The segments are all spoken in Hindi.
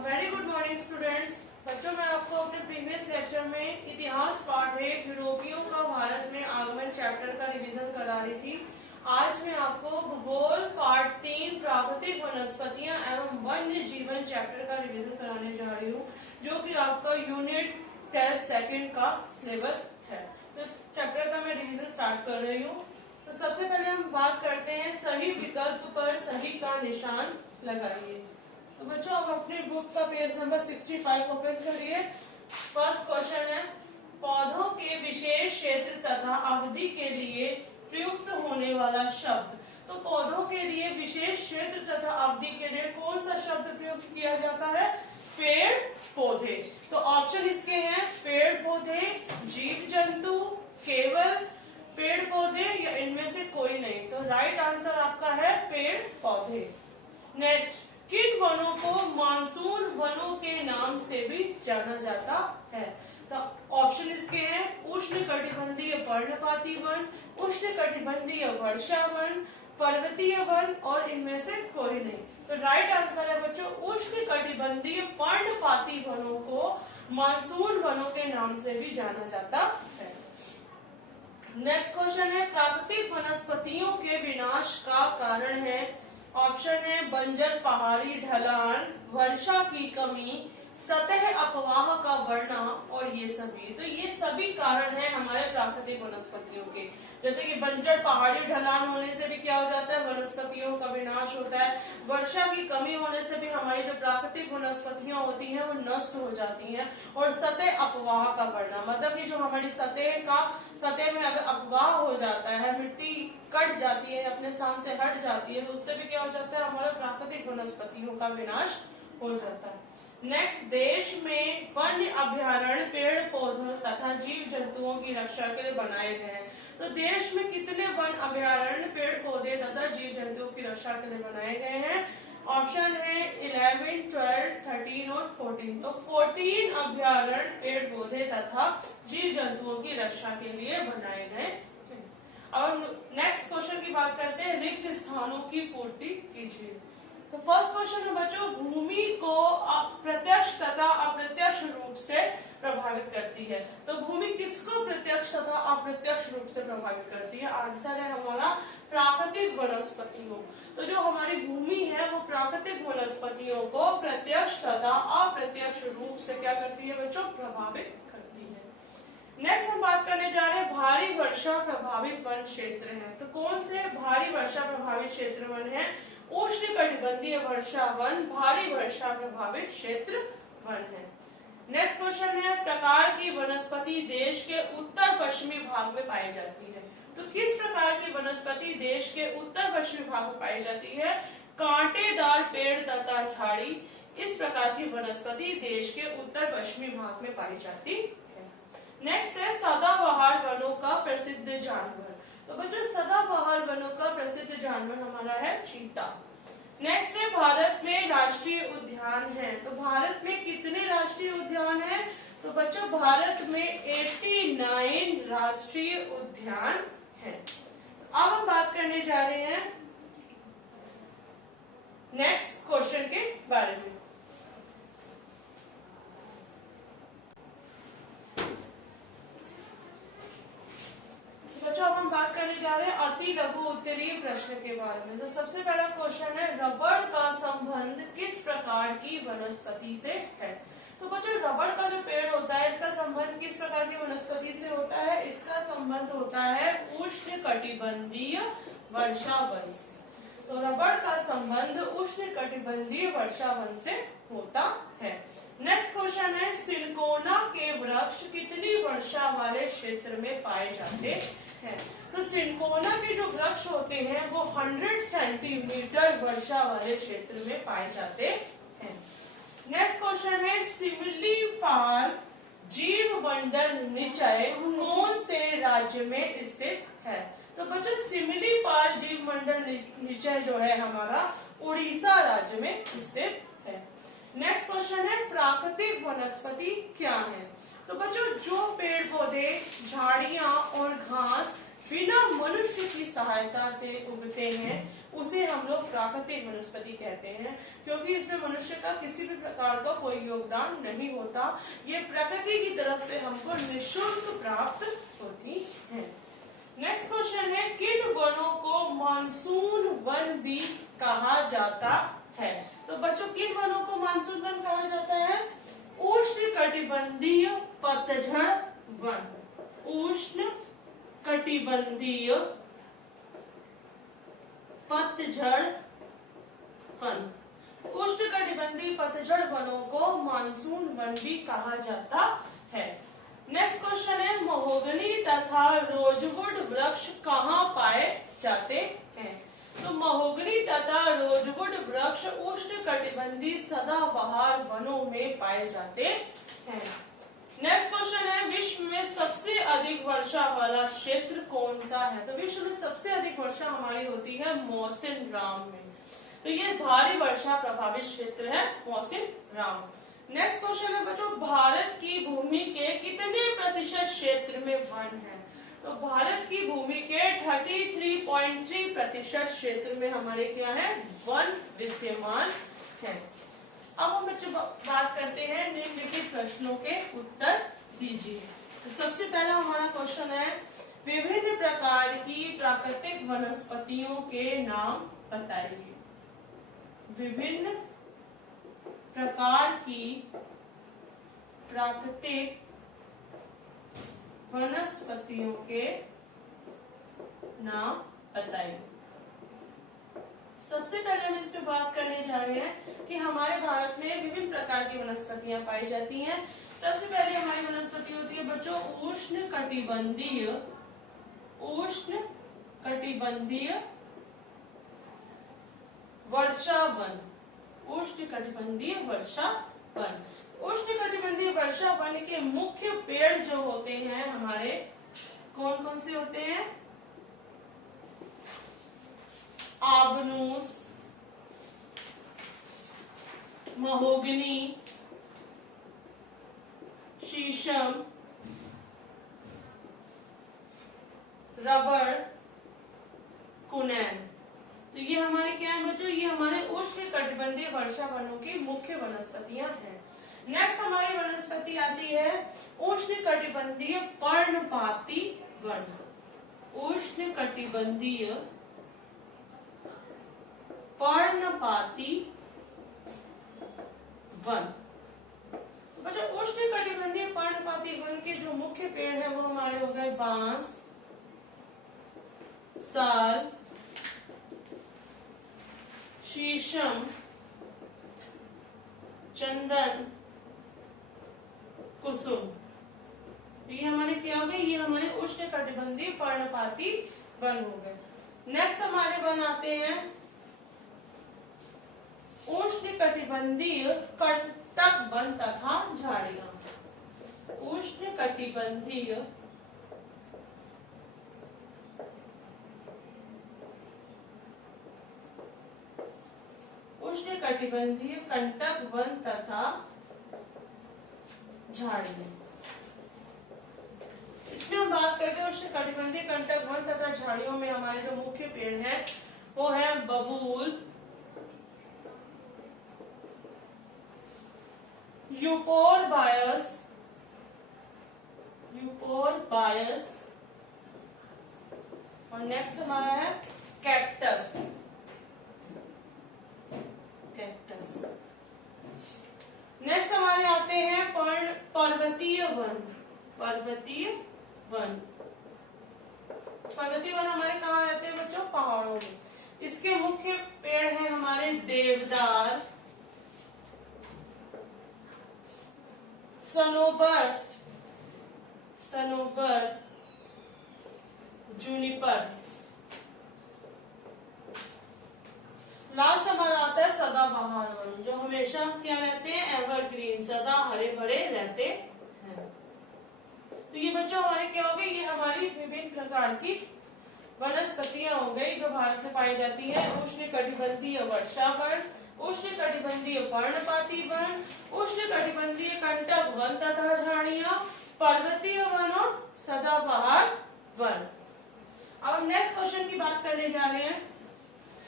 Very good morning students. बच्चों, मैं आपको अपने प्रीवियस लेक्चर में इतिहास पाठ है यूरोपियों का भारत में आगमन चैप्टर का रिवीजन करा रही थी। आज मैं आपको भूगोल पार्ट 3 प्राकृतिक वनस्पतियां एवं वन्य जीवन चैप्टर का रिवीजन कराने जा रही हूँ, जो कि आपका यूनिट टेस्ट सेकंड का सिलेबस है। तो इस चैप्टर का मैं रिवीजन स्टार्ट कर रही हूँ। तो सबसे पहले हम बात करते हैं सही विकल्प पर सही का निशान लगाइए। तो बच्चों, आप अपनी बुक का पेज नंबर 65 ओपन करिए। फर्स्ट क्वेश्चन है, पौधों के विशेष क्षेत्र तथा अवधि के लिए प्रयुक्त होने वाला शब्द। तो पौधों के लिए विशेष क्षेत्र तथा अवधि के लिए कौन सा शब्द प्रयुक्त किया जाता है? पेड़ पौधे। तो ऑप्शन इसके हैं पेड़ पौधे, जीव जंतु, केवल पेड़ पौधे या इनमें से कोई नहीं। तो राइट आंसर आपका है पेड़ पौधे। नेक्स्ट, किन वनों को मानसून वनों के नाम से भी जाना जाता है? तो ऑप्शन इसके हैं उष्णकटिबंधीय पर्णपाती वन, उष्णकटिबंधीय वर्षा वन, पर्वतीय वन और इनमें से कोई नहीं। तो राइट आंसर है बच्चों उष्णकटिबंधीय पर्णपाती वनों को मानसून वनों के नाम से भी जाना जाता है। नेक्स्ट क्वेश्चन है, प्राकृतिक वनस्पतियों के विनाश का कारण है। ऑप्शन है बंजर पहाड़ी ढलान, वर्षा की कमी, सतह अपवाह का बढ़ना और ये सभी। तो ये सभी कारण हैं हमारे प्राकृतिक वनस्पतियों के। जैसे कि बंजर पहाड़ी ढलान होने से भी क्या हो जाता है, वनस्पतियों का विनाश होता है। वर्षा की कमी होने से भी हमारी जो प्राकृतिक वनस्पतियां होती हैं वो नष्ट हो जाती हैं। और सतह अपवाह का बढ़ना, मतलब कि जो हमारी सतह में अगर अपवाह हो जाता है, मिट्टी कट जाती है, अपने स्थान से हट जाती है, तो उससे भी क्या हो जाता है, हमारा प्राकृतिक वनस्पतियों का विनाश हो जाता है। नेक्स्ट, देश में वन्य अभयारण्य पेड़ पौधों तथा जीव जंतुओं की रक्षा के लिए बनाए गए हैं। तो देश में कितने वन अभयारण्य पेड़ पौधे तथा जीव जंतुओं की रक्षा के लिए बनाए गए हैं? ऑप्शन है 11, 12, 13 और 14। तो 14 अभयारण्य पेड़ पौधे तथा जीव जंतुओं की रक्षा के लिए बनाए गए। और नेक्स्ट क्वेश्चन की बात करते हैं, रिक्त स्थानों की पूर्ति कीजिए। तो फर्स्ट क्वेश्चन है बच्चों, भूमि को प्रत्यक्ष तथा अप्रत्यक्ष रूप से प्रभावित करती है। तो भूमि किसको प्रत्यक्ष तथा अप्रत्यक्ष रूप से प्रभावित करती है? आंसर है हमारा प्राकृतिक वनस्पतियों। तो जो हमारी भूमि है वो प्राकृतिक वनस्पतियों को प्रत्यक्ष तथा अप्रत्यक्ष रूप से क्या करती है बच्चों? प्रभावित करती है। नेक्स्ट हम बात करने जा रहे हैं भारी वर्षा प्रभावित वन क्षेत्र है। तो कौन से भारी वर्षा प्रभावित क्षेत्र वन है? उष्णकटिबंधीय वर्षा वन भारी वर्षा प्रभावित क्षेत्र वन है। नेक्स्ट क्वेश्चन है, प्रकार की वनस्पति देश के उत्तर पश्चिमी भाग में पाई जाती है। तो किस प्रकार की वनस्पति देश के उत्तर पश्चिमी भाग में पाई जाती है? कांटेदार पेड़ तथा झाड़ी, इस प्रकार की वनस्पति देश के उत्तर पश्चिमी भाग में पाई जाती है। नेक्स्ट है सदाबहार वनों का प्रसिद्ध जानवर। तो बच्चों, सदाबहार वनों का प्रसिद्ध जानवर हमारा है चीता। नेक्स्ट है भारत में राष्ट्रीय उद्यान है। तो भारत में कितने राष्ट्रीय उद्यान है? तो बच्चों, भारत में 89 राष्ट्रीय उद्यान है। अब हम बात करने जा रहे हैं नेक्स्ट क्वेश्चन के बारे में। बच्चों, अब हम बात करने जा रहे हैं अति लघु उत्तरीय प्रश्न के बारे में। तो सबसे पहला क्वेश्चन है, रबड़ का संबंध किस प्रकार की वनस्पति से है? तो बच्चों, रबड़ का जो पेड़ होता है इसका संबंध किस प्रकार की वनस्पति से होता है? इसका संबंध होता है उष्णकटिबंधीय वर्षा वन से। तो रबड़ का संबंध उष्णकटिबंधीय वर्षा वन से होता है। नेक्स्ट क्वेश्चन है, सिनकोना के वृक्ष कितनी वर्षा वाले क्षेत्र में पाए जाते हैं? तो सिनकोना के जो वृक्ष होते हैं वो 100 सेंटीमीटर वर्षा वाले क्षेत्र में पाए जाते हैं। नेक्स्ट क्वेश्चन है, सिमिलीपाल जीव मंडल निचय कौन से राज्य में स्थित है? तो बच्चों, सिमिलीपाल जीव मंडल निचय जो है हमारा उड़ीसा राज्य में स्थित है। नेक्स्ट क्वेश्चन है, प्राकृतिक वनस्पति क्या है? तो बच्चों, जो पेड़ पौधे, झाड़ियां और घास बिना मनुष्य की सहायता से उगते हैं उसे हम लोग प्राकृतिक वनस्पति कहते हैं, क्योंकि इसमें मनुष्य का किसी भी प्रकार का कोई योगदान नहीं होता। ये प्रकृति की तरफ से हमको निःशुल्क प्राप्त होती है। नेक्स्ट क्वेश्चन है, किन वनों को मानसून वन भी कहा जाता है? तो बच्चों, किन वनों को मानसून वन कहा जाता है? उष्ण कटिबंधीय पतझड़ वन, उष्ण कटिबंधीय पतझड़ वन, उष्ण कटिबंधीय पतझड़ वनों को मानसून वन भी कहा जाता है। नेक्स्ट क्वेश्चन है, महोगनी तथा रोजवुड वृक्ष कहाँ पाए जाते हैं? तो महोगनी तथा रोजवुड वृक्ष उष्ण कटिबंधीय सदाबहार वनों में पाए जाते हैं। नेक्स्ट क्वेश्चन है, विश्व में सबसे अधिक वर्षा वाला क्षेत्र कौन सा है? तो विश्व में सबसे अधिक वर्षा हमारी होती है मौसिनराम में। तो ये भारी वर्षा प्रभावित क्षेत्र है मौसिनराम। नेक्स्ट क्वेश्चन है बच्चों, भारत की भूमि के कितने प्रतिशत क्षेत्र में वन है? तो भारत की भूमि के 33.3% क्षेत्र में हमारे क्या है? वन विद्यमान है। अब हम बच्चों बात करते हैं निम्नलिखित प्रश्नों के उत्तर दीजिए। तो सबसे पहला हमारा क्वेश्चन है, विभिन्न प्रकार की प्राकृतिक वनस्पतियों के नाम बताइए। विभिन्न प्रकार की प्राकृतिक वनस्पतियों के नाम बताइए। सबसे पहले हम इस पे बात करने जा रहे हैं कि हमारे भारत में विभिन्न प्रकार की वनस्पतियां पाई जाती हैं। सबसे पहले हमारी वनस्पति होती है बच्चों उष्ण कटिबंधीय वर्षा वन, उष्ण कटिबंधीय वर्षा वन। उष्ण कटिबंधीय वर्षा वन के मुख्य पेड़ जो होते हैं हमारे, कौन कौन से होते हैं? आबनूस, महोगनी, शीशम, रबड़, कुनैन। तो ये हमारे क्या है बच्चों? ये हमारे उष्ण कटिबंधीय वर्षा वनों की मुख्य वनस्पतियां हैं। नेक्स्ट हमारी वनस्पति आती है उष्ण कटिबंधीय पर्णपाती वन, उष्ण कटिबंधीय पर्णपाती वन। बच्चों उष्ण कटिबंधीय पर्णपाती वन के जो मुख्य पेड़ हैं वो हमारे हो गए बांस, साल, शीशम, चंदन, कुसुम। ये हमारे क्या हो गए? ये हमारे उष्ण कटिबंधीय पर्णपाती वन हो गए। नेक्स्ट हमारे वन आते हैं उष्ण कटिबंधीय कंटक वन तथा झाड़ियां। उष्ण कटिबंधीय कंटक वन तथा झाड़ियां। इसमें हम बात करते हैं उष्ण कटिबंधीय कंटक वन तथा झाड़ियों में हमारे जो मुख्य पेड़ हैं वो है बबूल, यूपोरबायस और नेक्स्ट हमारा है कैक्टस। नेक्स्ट हमारे आते हैं पर्वतीय वन। पर्वतीय वन हमारे कहाँ रहते हैं बच्चों? पहाड़ों में। इसके मुख्य पेड़ हैं हमारे देवदार, सनोबर, जूनिपर। लास्ट हमारा आता है सदाबहार वन, जो हमेशा क्या रहते हैं? एवरग्रीन, सदा हरे भरे रहते हैं। तो ये बच्चों हमारे क्या हो गए? ये हमारी विभिन्न प्रकार की वनस्पतियां हो गई जो भारत में पाई जाती है। उष्ण कटिबंधीय वर्षा वन, उष्ण कटिबंधीय पर्णपाती वन, उष्ण कटिबंधीय कंटक वन तथा झाड़ियां, पर्वतीय वन और सदाबहार वन। अब नेक्स्ट क्वेश्चन की बात करने जा रहे हैं।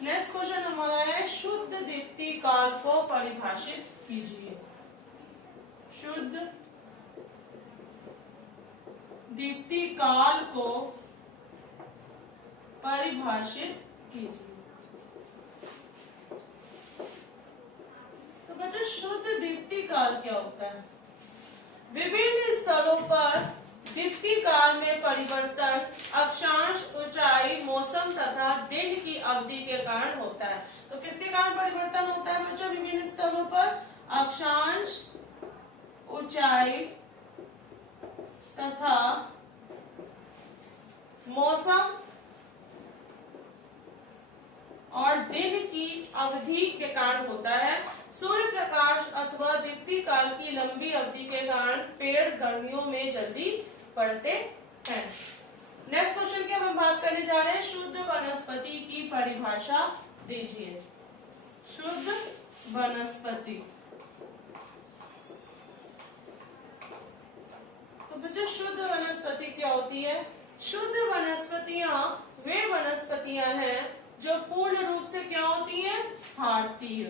नेक्स्ट क्वेश्चन हमारा है शुद्ध दीप्ति काल को परिभाषित कीजिए। शुद्ध दीप्ति काल को परिभाषित कीजिए। तो बच्चों शुद्ध दीप्ति काल क्या होता है? विभिन्न स्तरों पर दीप्ति काल में परिवर्तन अक्षांश, ऊंचाई, मौसम तथा दिन की अवधि के कारण होता है। तो किसके कारण परिवर्तन होता है बच्चों? विभिन्न स्तरों पर अक्षांश, ऊंचाई तथा मौसम और दिन की अवधि के कारण होता है। सूर्य प्रकाश अथवा दीप्ति काल की लंबी अवधि के कारण पेड़ गर्मियों में जल्दी बढ़ते हैं। नेक्स्ट क्वेश्चन की हम बात करने जा रहे हैं शुद्ध वनस्पति की परिभाषा दीजिए। शुद्ध वनस्पति। तो बच्चों शुद्ध वनस्पति क्या होती है? शुद्ध वनस्पतियां वे वनस्पतियां हैं जो पूर्ण रूप से क्या होती हैं? भारतीय।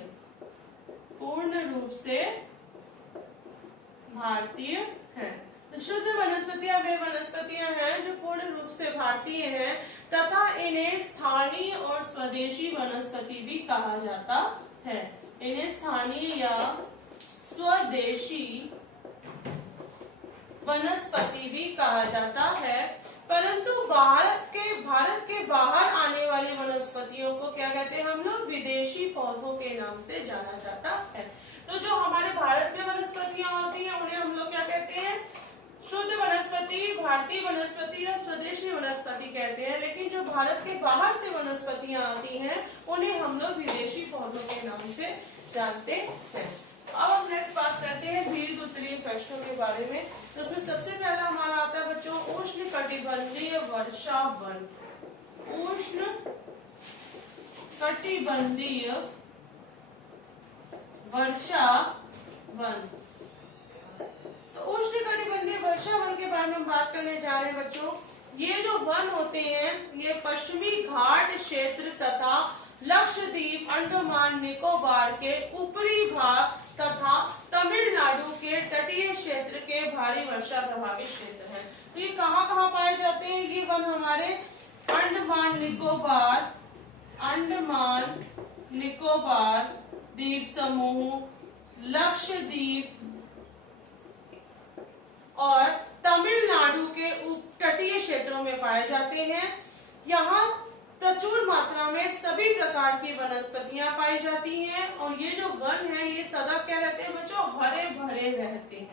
पूर्ण रूप से भारतीय हैं। तो शुद्ध वनस्पतियां वे वनस्पतियां हैं जो पूर्ण रूप से भारतीय हैं तथा इन्हें स्थानीय और स्वदेशी वनस्पति भी कहा जाता है। इन्हें स्थानीय या स्वदेशी वनस्पति भी कहा जाता है। परंतु भारत के बाहर आने वाली वनस्पतियों को क्या कहते हैं हम लोग? विदेशी पौधों के नाम से जाना जाता है। तो जो हमारे भारत में वनस्पतियां होती हैं उन्हें हम लोग क्या कहते हैं? शुद्ध वनस्पति, भारतीय वनस्पति या स्वदेशी वनस्पति कहते हैं। लेकिन जो भारत के बाहर से वनस्पतियां आती हैं उन्हें हम लोग विदेशी पौधों के नाम से जानते हैं। अब हम नेक्स्ट बात करते हैं दीर्घ उत्तरीय प्रश्नों के बारे में। तो उसमें सबसे पहला हमारा आता है बच्चों उष्ण कटिबंधीय वर्षा वन। उष्ण कटिबंधीय वर्षा वन। तो उष्ण कटिबंधीय वर्षा वन के बारे में हम बात करने जा रहे हैं बच्चों। ये जो वन होते हैं ये पश्चिमी घाट क्षेत्र तथा लक्षद्वीप, अंडमान निकोबार के ऊपरी भाग तथा तमिलनाडु के तटीय क्षेत्र के भारी वर्षा प्रभावित क्षेत्र हैं। तो ये कहाँ पाए जाते हैं? ये वन हमारे अंडमान निकोबार द्वीप समूह, लक्षद्वीप और तमिलनाडु के तटीय क्षेत्रों में पाए जाते हैं। यहाँ प्रचुर मात्रा में सभी प्रकार की वनस्पतियां पाई जाती हैं और ये जो वन है ये सदा क्या रहते हैं बच्चों? हरे भरे रहते हैं।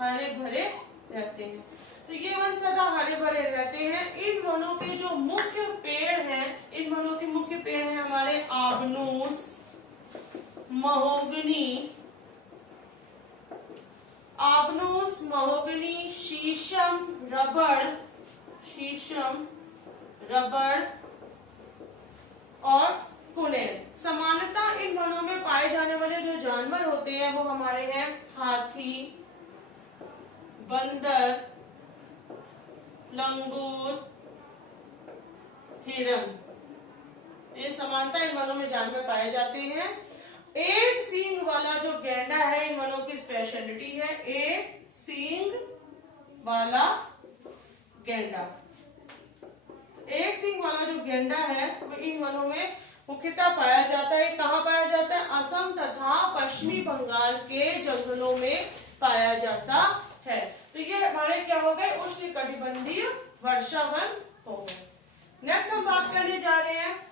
हरे भरे रहते हैं। तो ये वन सदा हरे भरे रहते हैं। इन वनों के जो मुख्य पेड़ हैं, इन वनों के मुख्य पेड़ हैं हमारे आबनूस, महोगनी, शीशम, रबड़ और कुनेर। समानता इन वनों में पाए जाने वाले जो जानवर होते हैं वो हमारे हैं हाथी, बंदर, लंगूर, हिरन। ये समानता इन वनों में जानवर पाए जाते हैं। एक सींग वाला जो गैंडा है इन वनों की स्पेशलिटी है। एक सींग वाला गैंडा। एक सींग वाला जो गैंडा है वो इन वनों में मुख्यतः पाया जाता है। कहाँ पाया जाता है? असम तथा पश्चिमी बंगाल के जंगलों में पाया जाता है। तो ये हमारे क्या हो गए? उष्ण कटिबंधीय वर्षा वन हो गए। नेक्स्ट हम बात करने जा रहे हैं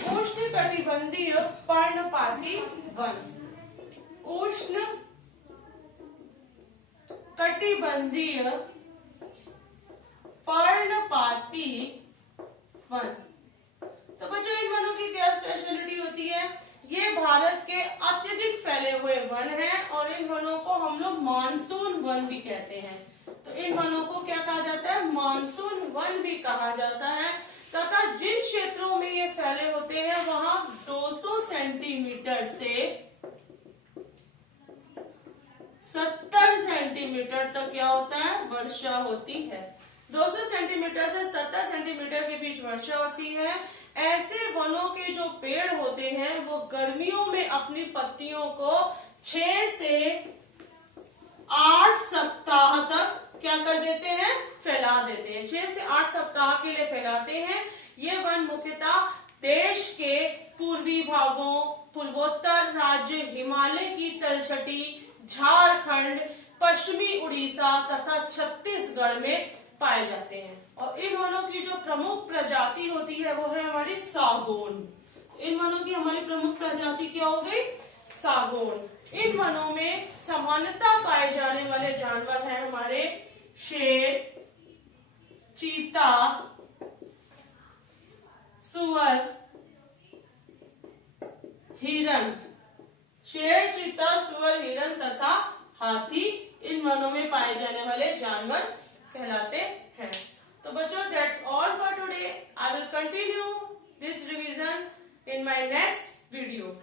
उष्ण कटिबंधीय पर्णपाती वन। उष्ण कटिबंधीय पर्णपाती वन। तो बच्चों इन वनों की क्या स्पेशलिटी होती है? ये भारत के अत्यधिक फैले हुए वन हैं और इन वनों को हम लोग मानसून वन भी कहते हैं। तो इन वनों को क्या कहा जाता है? मानसून वन भी कहा जाता है। तथा जिन क्षेत्रों में ये फैले होते हैं वहां 200 सेंटीमीटर से 70 सेंटीमीटर तक क्या होता है? वर्षा होती है। 200 सेंटीमीटर से 70 सेंटीमीटर के बीच वर्षा होती है। ऐसे वनों के जो पेड़ होते हैं वो गर्मियों में अपनी पत्तियों को 6 से 8 सप्ताह तक क्या कर देते हैं, फैला देते हैं। 6 से 8 सप्ताह के लिए फैलाते हैं। ये वन मुख्यतः देश के पूर्वी भागों, पूर्वोत्तर राज्य, हिमालय की तलछटी, झारखंड, पश्चिमी उड़ीसा तथा छत्तीसगढ़ में पाए जाते हैं। और इन वनों की जो प्रमुख प्रजाति होती है वो है हमारी सागौन। इन वनों की हमारी प्रमुख प्रजाति क्या हो गई, सागौन। इन वनों में सामान्यतः पाए जाने वाले जानवर हैं हमारे शेर, चीता, सुअर, हिरन। शेर, चीता, सुअर, हिरन तथा हाथी इन वनों में पाए जाने वाले जानवर कहलाते हैं। तो बच्चों, that's all for today. I will continue this revision in my next video.